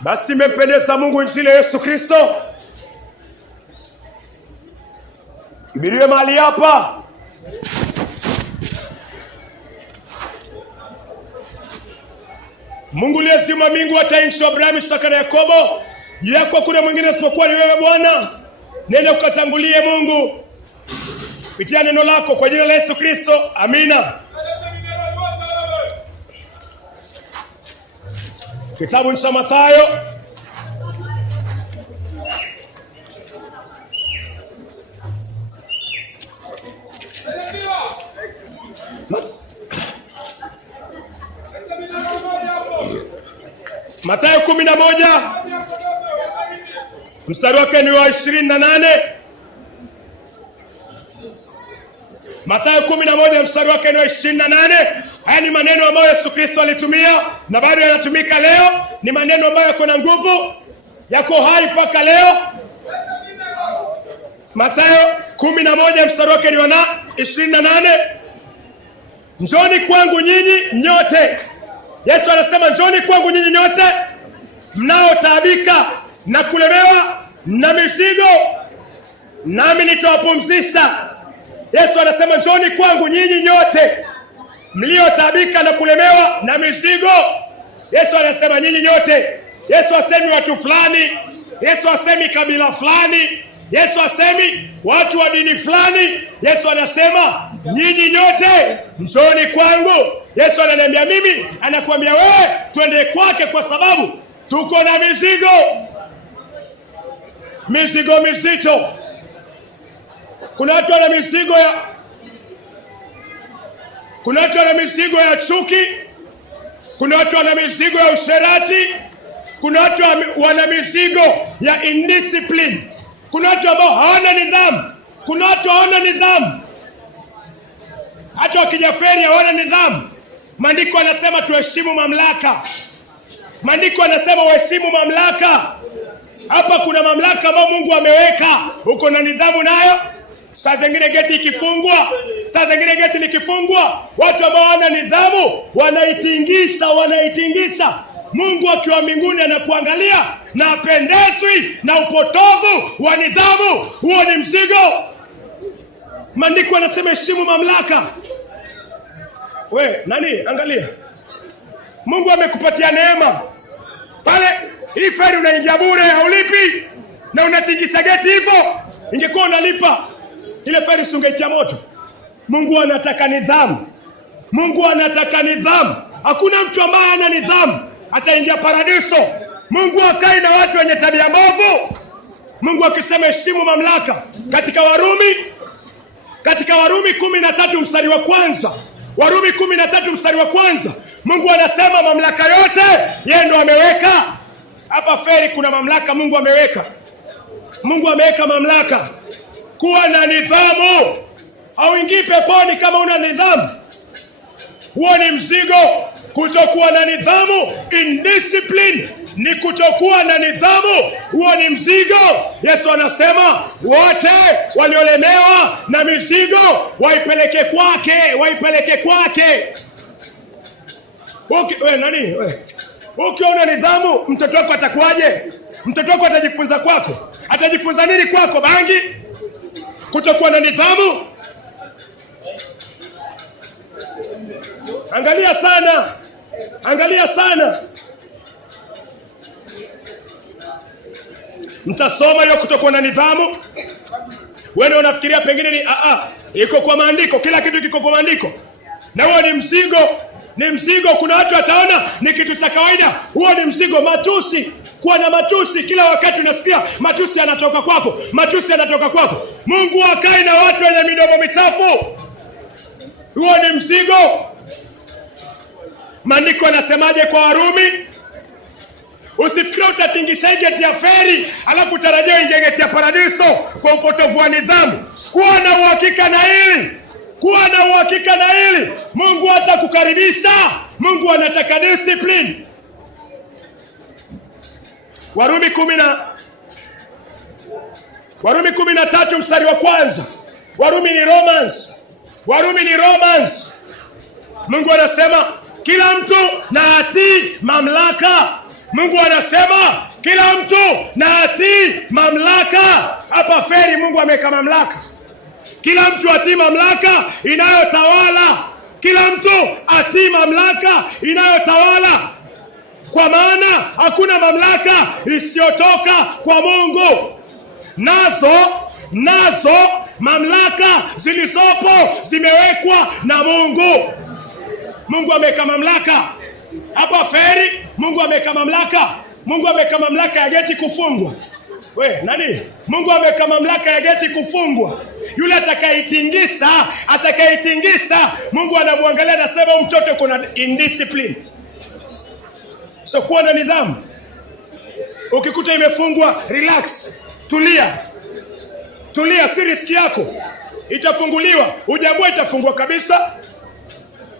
Basi imempendeza Mungu injili ya Yesu Kristo ibiriwe mahali hapa. Mungu liyezima mbingu hata nchi, Abrahamu, Isaka na Yakobo, juu yako kuna mwingine isipokuwa ni wewe Bwana. Nenda ukatangulie Mungu kupitia neno lako kwa jina la Yesu Kristo. Amina. Kitabu cha Mathayo Mathayo 11 mstari wake ni wa 28. Mathayo 11 mstari wake ni wa 28. Haya ni maneno ambayo Yesu Kristo alitumia na bado yanatumika leo. Ni maneno ambayo yako na nguvu, yako hai mpaka leo. Mathayo 11 mstari wake ni wa 28. Njoni kwangu nyinyi nyote. Yesu anasema njoni kwangu nyinyi nyote mnaotaabika na kulemewa na mizigo, nami nitawapumzisha. Yesu anasema njoni kwangu nyinyi nyote mliotaabika na kulemewa na mizigo. Yesu anasema nyinyi nyote. Yesu asemi watu fulani, Yesu asemi kabila fulani, Yesu asemi watu wa dini fulani. Yesu anasema nyinyi nyote njoni kwangu. Yesu ananiambia mimi, anakuambia wewe, twende kwake kwa sababu tuko na mizigo mizito. Kuna watu wana mizigo ya chuki, kuna watu wana mizigo ya usherati, kuna watu wana mizigo ya indiscipline, kuna watu ambao hawana nidhamu, kuna watu hawana nidhamu, hata wakija feri hawana nidhamu. Maandiko yanasema tuheshimu mamlaka. Maandiko yanasema waheshimu mamlaka. Hapa kuna mamlaka ambayo Mungu ameweka, uko na nidhamu nayo. Saa zingine geti ikifungwa, saa zingine geti likifungwa, watu ambao hawana nidhamu wanaitingisha. Mungu akiwa mbinguni anakuangalia na apendezwi na upotovu wa nidhamu. Huo ni mzigo. Maandiko yanasema heshimu mamlaka. Nani, angalia. Mungu amekupatia neema. Pale hii feri unaingia bure, haulipi, na unatingisha geti hivyo. Ingekuwa unalipa, ile feri sungeitia moto. Mungu anataka nidhamu. Mungu anataka nidhamu. Hakuna mtu ambaye ana nidhamu ataingia paradiso. Mungu hakai na watu wenye tabia mbovu. Mungu akisema heshimu mamlaka katika Warumi 13 mstari wa kwanza. Warumi 13 mstari wa kwanza. Mungu anasema mamlaka yote yeye ndo ameweka. Hapa feri kuna mamlaka Mungu ameweka. Mungu ameweka mamlaka. Kuwa na nidhamu. Hauingii peponi kama una nidhamu. Huo ni mzigo. Kutokuwa na nidhamu, indiscipline, ni kutokuwa na nidhamu. Huo ni mzigo. Yesu anasema wote waliolemewa na mizigo waipeleke kwake. Ukiwa una nidhamu, mtoto wako atakuwaje? Mtoto wako atajifunza kwako. Atajifunza nini kwako? Bangi? Kutokuwa na nidhamu. Angalia sana. Mtasoma hiyo kutokuwa na nidhamu. Wewe unafikiria pengine ni iko kwa maandiko, kila kitu kiko kwa maandiko. Na huo ni mzigo. Kuna watu wataona ni kitu cha kawaida. Huo ni mzigo. Matusi, kuwa na matusi kila wakati unasikia matusi yanatoka kwako. Mungu hakai na watu wenye midomo michafu. Huo ni mzigo. Maandiko yanasemaje kwa Warumi? Usifikiri utatingisha geti ya feri alafu utarajia ingie geti ya paradiso kwa upotovu wa nidhamu. Kuwa na uhakika na hili. Mungu hatakukaribisha. Mungu anataka discipline. Warumi 13 mstari wa kwanza. Warumi ni Romans. Mungu anasema kila mtu na atii mamlaka. Mungu anasema kila mtu na atii mamlaka. Hapa feri Mungu ameweka mamlaka. Kila mtu atii mamlaka inayotawala. Kila mtu atii mamlaka inayotawala. Kwa maana hakuna mamlaka isiyotoka kwa Mungu. Nazo mamlaka zilizopo zimewekwa na Mungu. Mungu ameweka mamlaka. Hapa feri Mungu ameweka mamlaka. Mungu ameweka mamlaka ya geti kufungwa. Mungu ameweka mamlaka ya geti kufungwa. Yule atakaitingisha Mungu anamwangalia na sema mtoto kuna indiscipline. So kuwa na nidhamu. Ukikuta imefungwa, relax. Tulia, si riski yako. Itafunguliwa. Hujamua itafungwa kabisa.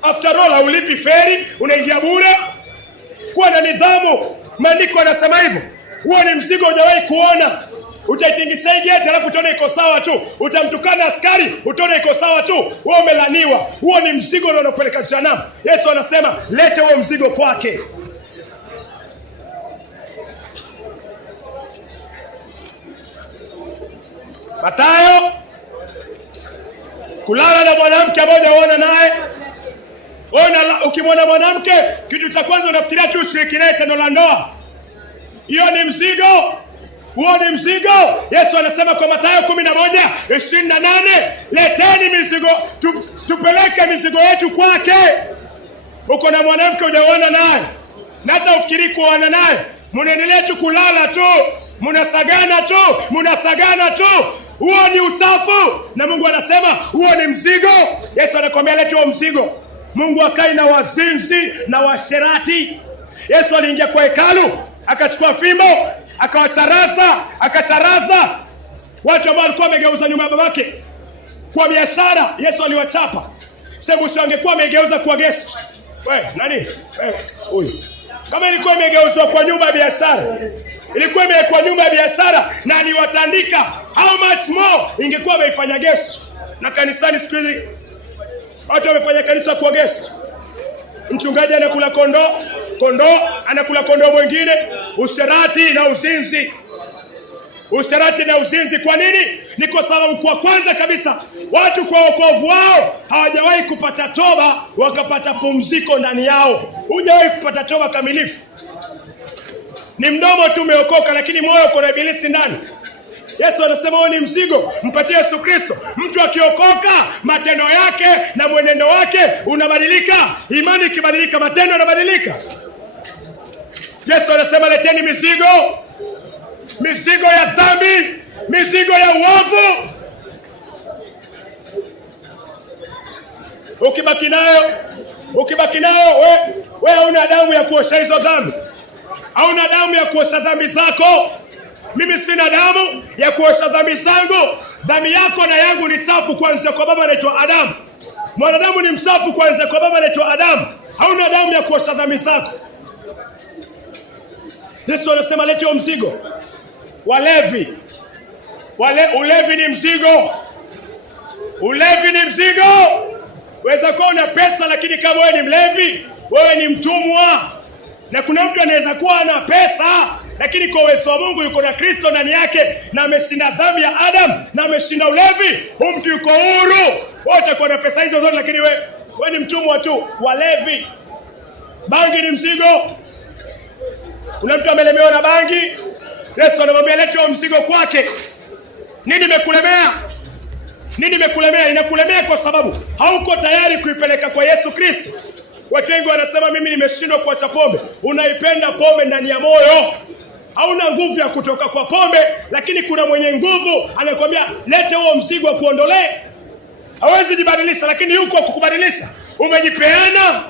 After all, haulipi feri, unaingia bure. Kuwa na nidhamu. Maandiko yanasema hivyo. Huo ni mzigo hujawahi kuona. Utaitingisha geti alafu utaona iko sawa tu. Utamtukana askari, utaona iko sawa tu. Wewe umelaniwa. Huo ni mzigo unaopeleka jehanamu. Yesu anasema, lete huo mzigo kwake. Mathayo, kulala na mwanamke mmoja uona naye. Ukimwona mwanamke, kitu cha kwanza unafikiria tu ushiriki tendo la ndoa. Hiyo ni mzigo. Huo ni mzigo. Yesu anasema kwa Mathayo 11:28, leteni mizigo, tupeleke mizigo yetu kwake. Uko na mwanamke hujaona naye, na hata ufikiri kuoana naye, mnaendelea tu kulala tu, mnasagana tu. Huo ni uchafu. Na Mungu anasema huo ni mzigo. Yesu anakuambia leta huo mzigo. Mungu akai na wazinzi na washerati. Yesu aliingia kwa hekalu, akachukua fimbo, akacharaza watu ambao walikuwa wamegeuza nyuma ya babake kwa biashara. Yesu aliwachapa. Sababu sio angekuwa amegeuza kwa guest. Huyu. Kama ilikuwa imegeuzwa kwa nyumba ya biashara, ilikuwa imewekwa nyumba ya biashara na aliwatandika, how much more ingekuwa ameifanya guest. Na kanisani siku hizi watu wamefanya kanisa kwa guest. Mchungaji anakula kondoo anakula kondoo mwingine. Usherati na uzinzi. Kwa nini? Ni kwa sababu kwa kwanza kabisa watu kwa wokovu wao hawajawahi kupata toba wakapata pumziko ndani yao. Hujawahi kupata toba kamilifu. Ni mdomo tu umeokoka lakini moyo uko na ibilisi ndani. Yesu anasema huo ni mzigo, mpatie Yesu Kristo. Mtu akiokoka, matendo yake na mwenendo wake unabadilika. Imani ikibadilika, matendo yanabadilika. Yesu anasema leteni mizigo ya dhambi, mizigo ya uovu. Ukibaki nayo wewe hauna damu ya kuosha hizo dhambi. Hauna damu ya kuosha dhambi zako. Mimi sina damu ya kuosha dhambi zangu. Dhambi yako na yangu ni chafu kuanzia kwa baba anaitwa Adamu. Mwanadamu ni mchafu kuanzia kwa baba anaitwa Adamu. Hauna damu ya kuosha dhambi zako. Yesu anasema lete huo mzigo. Ulevi ni mzigo. Weza kuwa una pesa lakini kama wewe ni mlevi, wewe ni mtumwa. Na kuna mtu anaweza kuwa ana pesa lakini kwa uwezo wa Mungu yuko na Kristo ndani yake na ameshinda dhambi ya Adam na ameshinda ulevi. Huyu mtu yuko huru. Wote kwa na pesa hizo zote lakini wewe ni mtumwa tu. Walevi. Bangi ni mzigo. Kuna mtu amelemewa na bangi. Yesu anamwambia leta huo mzigo kwake. Nini imekulemea? Inakulemea kwa sababu hauko tayari kuipeleka kwa Yesu Kristo. Watu wengi wanasema mimi nimeshindwa kuacha pombe. Unaipenda pombe ndani ya moyo. Hauna nguvu ya kutoka kwa pombe, lakini kuna mwenye nguvu anakuambia lete huo mzigo kuondolee. Hawezi jibadilisha lakini yuko kukubadilisha. Umejipeana.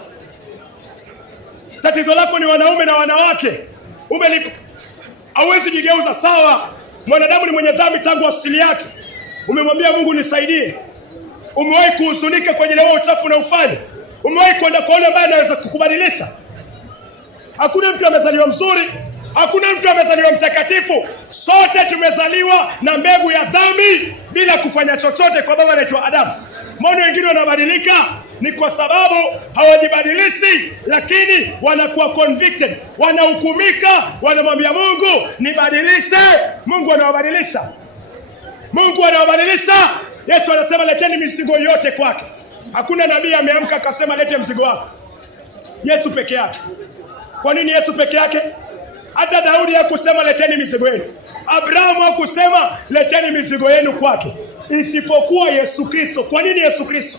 Tatizo lako ni wanaume na wanawake. Hawezi jigeuza sawa. Mwanadamu ni mwenye dhambi tangu asili yake. Umemwambia Mungu nisaidie. Umewahi kuhuzunika kwa ajili ya uchafu na ufanye. Umewahi kwenda kwa yule ambaye anaweza kukubadilisha. Hakuna mtu amezaliwa mzuri, hakuna mtu amezaliwa mtakatifu. Sote tumezaliwa na mbegu ya dhambi bila kufanya chochote kwa baba anaitwa Adamu. Mbona wengine wanabadilika? Ni kwa sababu hawajibadilishi, lakini wanakuwa convicted, wanahukumika, wanamwambia Mungu nibadilishe. Mungu anawabadilisha. Mungu anawabadilisha. Yesu anasema leteni mizigo yote kwake. Hakuna nabii ameamka akasema lete mzigo wako. Yesu peke yake. Kwa nini Yesu peke yake? Hata Daudi hakusema leteni mizigo yenu. Abrahamu hakusema leteni mizigo yenu kwake. Isipokuwa Yesu Kristo. Kwa nini Yesu Kristo?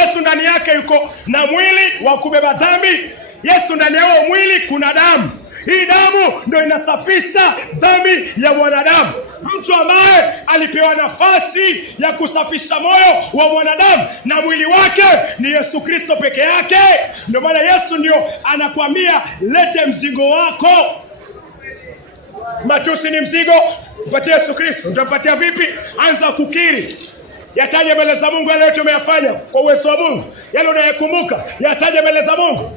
Yesu ndani yake yuko na mwili wa kubeba dhambi. Yesu ndani yao mwili kuna damu. Hii damu ndio inasafisha dhambi ya mwanadamu. Mtu ambaye alipewa nafasi ya kusafisha moyo wa mwanadamu na mwili wake ni Yesu Kristo peke yake. Ndio maana Yesu ndio anakuambia lete mzigo wako. Matusi ni mzigo, mpatie Yesu Kristo. Utampatia vipi? Anza kukiri. Yataje mbele za Mungu yale yote umeyafanya kwa uwezo wa Mungu. Yale unayekumbuka yataje mbele za Mungu.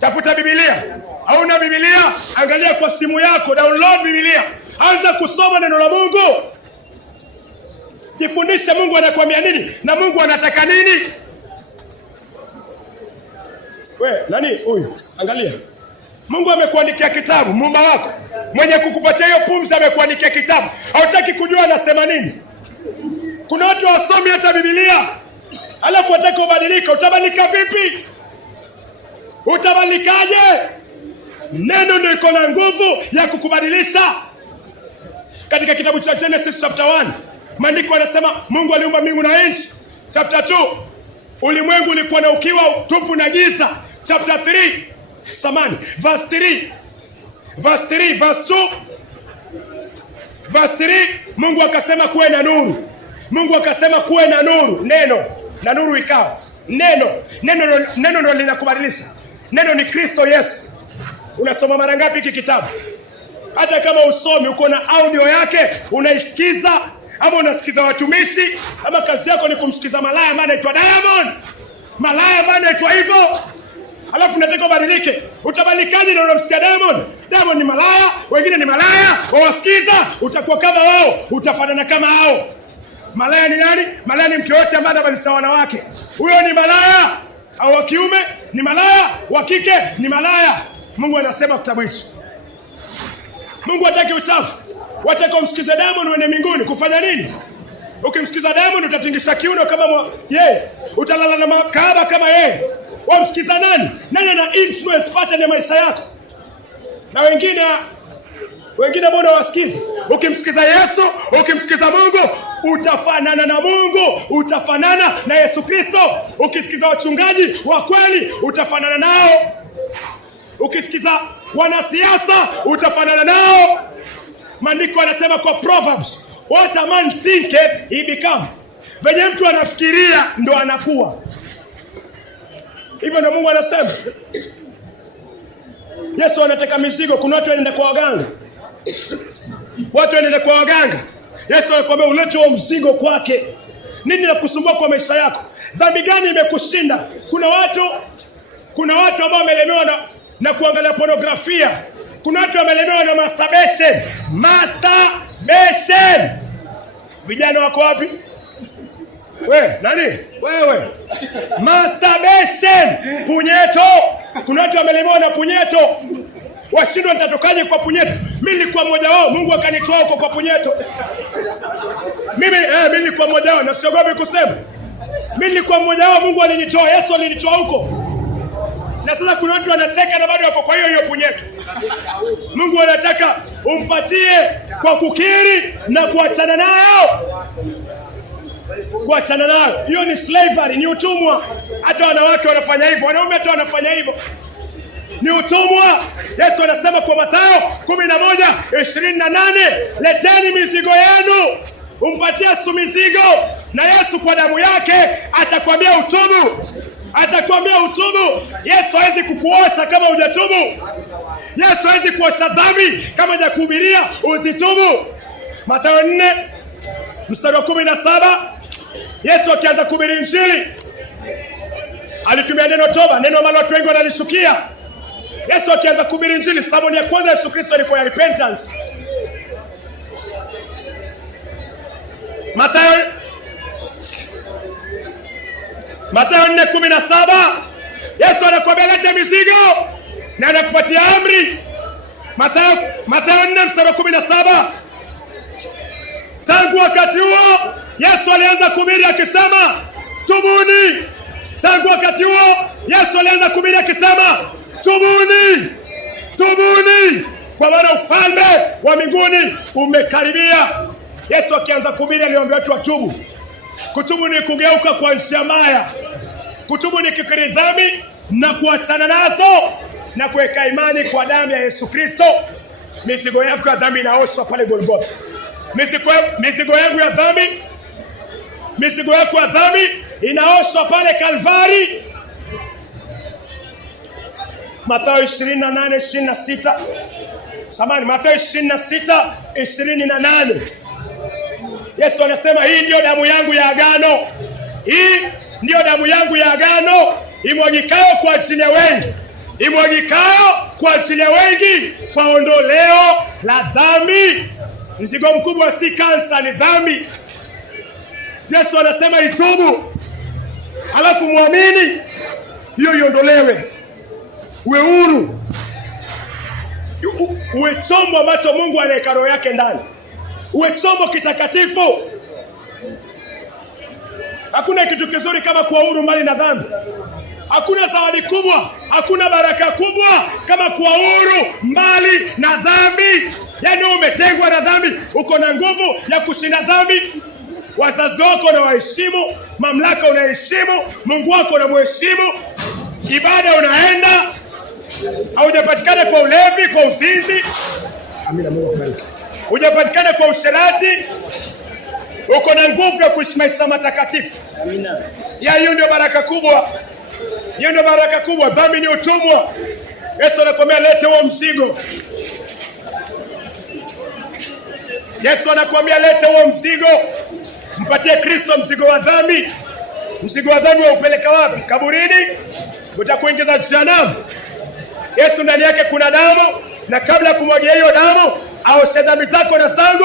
Tafuta Biblia. Hauna Biblia? Angalia kwa simu yako, download Biblia. Anza kusoma neno la Mungu. Jifundishe Mungu anakuambia nini na Mungu anataka nini. Nani huyu? Angalia. Mungu amekuandikia kitabu, Muumba wako. Mwenye kukupatia hiyo pumzi amekuandikia kitabu. Hautaki kujua anasema nini? Kuna watu wasomi hata Biblia. Alafu wataka ubadilika. Utabadilika vipi? Utabadilikaje? Neno ndio iko na nguvu ya kukubadilisha. Katika kitabu cha Genesis chapter 1, maandiko yanasema Mungu aliumba mbingu na nchi. Chapter 2, ulimwengu ulikuwa na ukiwa, tupu na giza. Chapter 3, verse 2, verse 3, Mungu akasema kuwe na nuru. Mungu akasema kuwe na nuru. Neno na nuru ikawa. Neno ndio linakubadilisha. Neno ni Kristo Yesu. Unasoma mara ngapi hiki kitabu? Hata kama usomi, uko na audio yake unaisikiza, ama unasikiza watumishi, ama kazi yako ni kumsikiza malaya ambaye anaitwa Diamond, malaya ambaye anaitwa hivyo. Alafu unataka ubadilike. Utabadilikaje na unamsikia Diamond? Diamond ni malaya, wengine ni malaya, wawasikiza, utakuwa kama wao, utafanana kama hao. Malaya ni nani? Malaya ni mtu yote ambaye anabadilisha wanawake. Huyo ni malaya. Au wa kiume ni malaya, wa kike ni malaya. Mungu anasema kitabu hichi. Mungu hataki uchafu. Wataka umsikize Diamond uende mbinguni kufanya nini? Ukimsikiza Diamond utatingisha kiuno kama yeye. Utalala na makahaba kama yeye. Wamsikiza nani? Nani ana influence pattern ya maisha yako? Na wengine mbona wasikiza? Ukimsikiza Yesu, ukimsikiza Mungu, utafanana na Mungu, utafanana na Yesu Kristo. Ukisikiza wachungaji wa kweli, utafanana nao. Ukisikiza wanasiasa, utafanana nao. Maandiko yanasema kwa Proverbs, what a man thinketh he become. Venye mtu anafikiria ndo anakuwa. Hivyo ndo Mungu anasema. Yesu anataka mizigo. Kuna watu wanaenda kwa waganga. Yesu anakuambia ulete huo mzigo kwake. Nini nakusumbua kwa maisha yako? Dhambi gani imekushinda? Kuna watu ambao wamelemewa na kuangalia pornografia. Kuna watu wamelemewa na masturbation. Vijana wako wapi? Nani? Wewe. Masturbation, punyeto. Kuna watu wamelemewa na punyeto. Washindwa nitatokaje kwa punyeto? Mimi nilikuwa mmoja wao, Mungu akanitoa huko kwa punyeto. Mimi nilikuwa mmoja wao, na siogopi kusema. Mimi nilikuwa mmoja wao, Mungu alinitoa, Yesu alinitoa huko. Na sasa kuna watu wanacheka na bado wako kwa hiyo punyeto. Mungu anataka umpatie kwa kukiri na kuachana nayo. Kuachana nayo. Hiyo ni slavery, ni utumwa. Hata wanawake wanafanya hivyo, wanaume hata wanafanya hivyo. Ni utumwa. Yesu anasema kwa Mathayo 11:28, leteni mizigo yenu. Umpatie Yesu mizigo, na Yesu kwa damu yake atakwambia utubu. Yesu hawezi kukuosha kama hujatubu. Yesu hawezi kuosha dhambi kama hajakuhubiria usitubu. Mathayo 4:17, Yesu akianza kuhubiri Injili alitumia neno toba, neno ambalo watu wengi wanalishukia. Yesu akianza kuhubiri Injili, sermon ya kwanza Yesu Kristo ilikuwa ya repentance. Mathayo 4:17 Yesu anakuambia leta mizigo na anakupatia amri. Mathayo 4:17. Tangu wakati huo Yesu alianza kuhubiri akisema tubuni. Tangu wakati huo Yesu alianza kuhubiri akisema tubuni, tubuni, kwa maana ufalme wa mbinguni umekaribia. Yesu akianza kuhubiri aliwaambia watu watubu. Kutubu ni kugeuka kwa njia mbaya. Kutubu ni kukiri dhambi na kuachana nazo na kuweka imani kwa damu ya Yesu Kristo. Mizigo yako ya dhambi inaoshwa pale Golgotha. Mizigo yangu ya dhambi, mizigo yako ya dhambi inaoshwa pale Kalvari. Mathayo 28:26. Samahani, Mathayo 26:28. Yesu anasema hii ndio damu yangu ya agano. Hii ndio damu yangu ya agano imwagikayo kwa ajili ya wengi. Imwagikayo kwa ajili ya wengi kwa ondoleo la dhambi. Mzigo mkubwa si kansa, ni dhambi. Yesu anasema itubu, alafu muamini, hiyo iondolewe, uwe huru, uwe chombo ambacho Mungu anaweka roho yake ndani, uwe chombo kitakatifu. Hakuna kitu kizuri kama kuwa huru mbali na dhambi. Hakuna zawadi kubwa, hakuna baraka kubwa kama kuwa huru mbali na dhambi. Yaani umetengwa na dhambi, uko na nguvu ya kushinda dhambi. Wazazi wako unawaheshimu, mamlaka unaheshimu, Mungu wako unamheshimu, ibada unaenda, haujapatikana kwa ulevi, kwa uzinzi. Amina, Mungu akubariki. Hujapatikana kwa usherati, uko na nguvu ya kuishi maisha matakatifu. Amina. Hiyo ndio baraka kubwa. Hiyo ndio baraka kubwa. Dhambi ni utumwa. Yesu anakuambia lete huo mzigo. Yesu anakuambia lete huo mzigo. Mpatie Kristo mzigo wa dhambi. Mzigo wa dhambi waupeleka wapi? Kaburini, utakuingiza jehanamu. Yesu ndani yake kuna damu, na kabla ya kumwagia hiyo damu aoshe dhambi zako na zangu,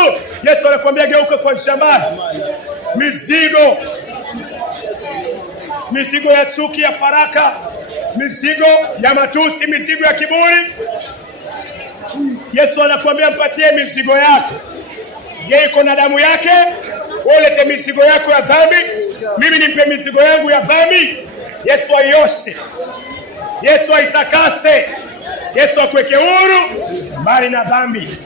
Yesu anakuambia geuka kwa njia mbaya. Mizigo ya chuki, ya faraka, mizigo ya matusi, mizigo ya kiburi, Yesu anakuambia mpatie mizigo yako. Yeye iko na damu yake, wewe lete mizigo yako ya dhambi, mimi nimpe mizigo yangu ya dhambi. Yesu aioshe, Yesu aitakase, Yesu akuweke huru mbali na dhambi.